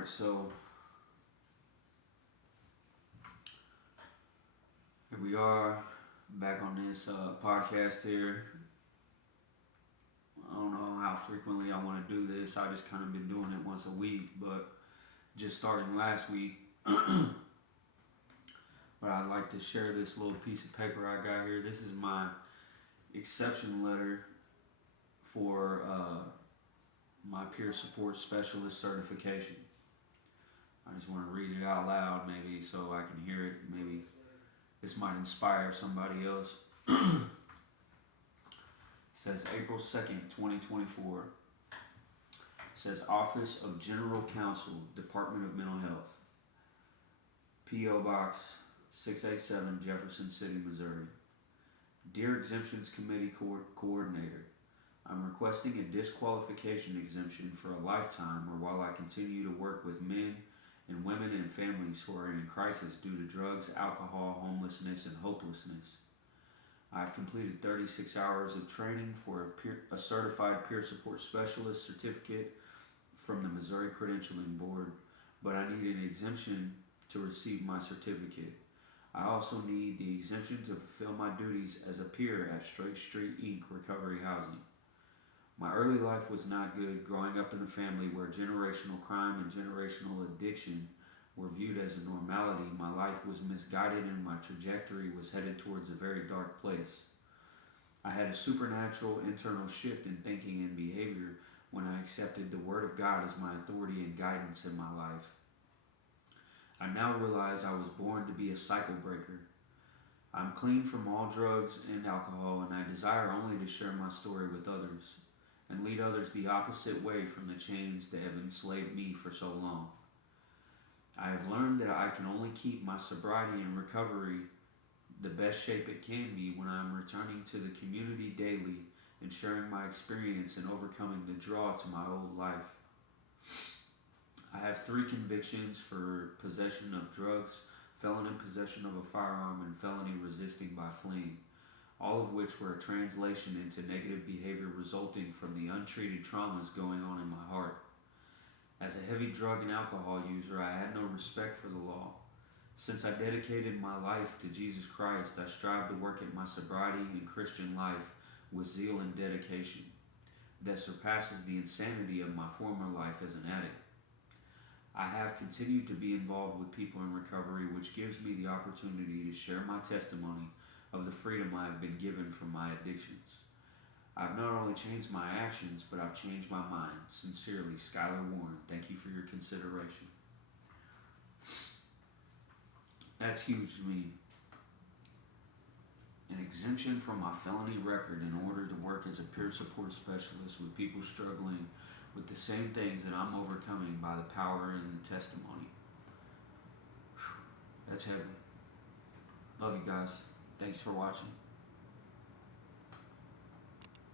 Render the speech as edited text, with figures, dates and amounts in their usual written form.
Alright, so here we are back on this podcast here. I don't know how frequently I want to do this. I just kind of been doing it once a week, but just starting last week. But I'd like to share this little piece of paper I got here. This is my exception letter for my peer support specialist certification. I just want to read it out loud maybe so I can hear it. Maybe this might inspire somebody else. It says April 2nd, 2024. It says Office of General Counsel, Department of Mental Health. P.O. Box 687, Jefferson City, Missouri. Dear Exemptions Committee Coordinator, I'm requesting a disqualification exemption for a lifetime or while I continue to work with men and women and families who are in crisis due to drugs, alcohol, homelessness, and hopelessness. I've completed 36 hours of training for a certified peer support specialist certificate from the Missouri Credentialing Board, but I need an exemption to receive my certificate. I also need the exemption to fulfill my duties as a peer at Straight Street Inc. Recovery Housing. My early life was not good, growing up in a family where generational crime and generational addiction were viewed as a normality. My life was misguided and my trajectory was headed towards a very dark place. I had a supernatural internal shift in thinking and behavior when I accepted the Word of God as my authority and guidance in my life. I now realize I was born to be a cycle breaker. I'm clean from all drugs and alcohol, and I desire only to share my story with others and lead others the opposite way from the chains that have enslaved me for so long. I have learned that I can only keep my sobriety and recovery the best shape it can be when I'm returning to the community daily and sharing my experience and overcoming the draw to my old life. I have 3 convictions for possession of drugs, felon in possession of a firearm, and felony resisting by fleeing, all of which were a translation into negative behavior resulting from the untreated traumas going on in my heart. As a heavy drug and alcohol user, I had no respect for the law. Since I dedicated my life to Jesus Christ, I strive to work at my sobriety and Christian life with zeal and dedication that surpasses the insanity of my former life as an addict. I have continued to be involved with people in recovery, which gives me the opportunity to share my testimony of the freedom I have been given from my addictions. I've not only changed my actions, but I've changed my mind. Sincerely, Skylar Warren. Thank you for your consideration. That's huge to me. An exemption from my felony record in order to work as a peer support specialist with people struggling with the same things that I'm overcoming by the power and the testimony. Whew, that's heavy. Love you guys. Thanks for watching.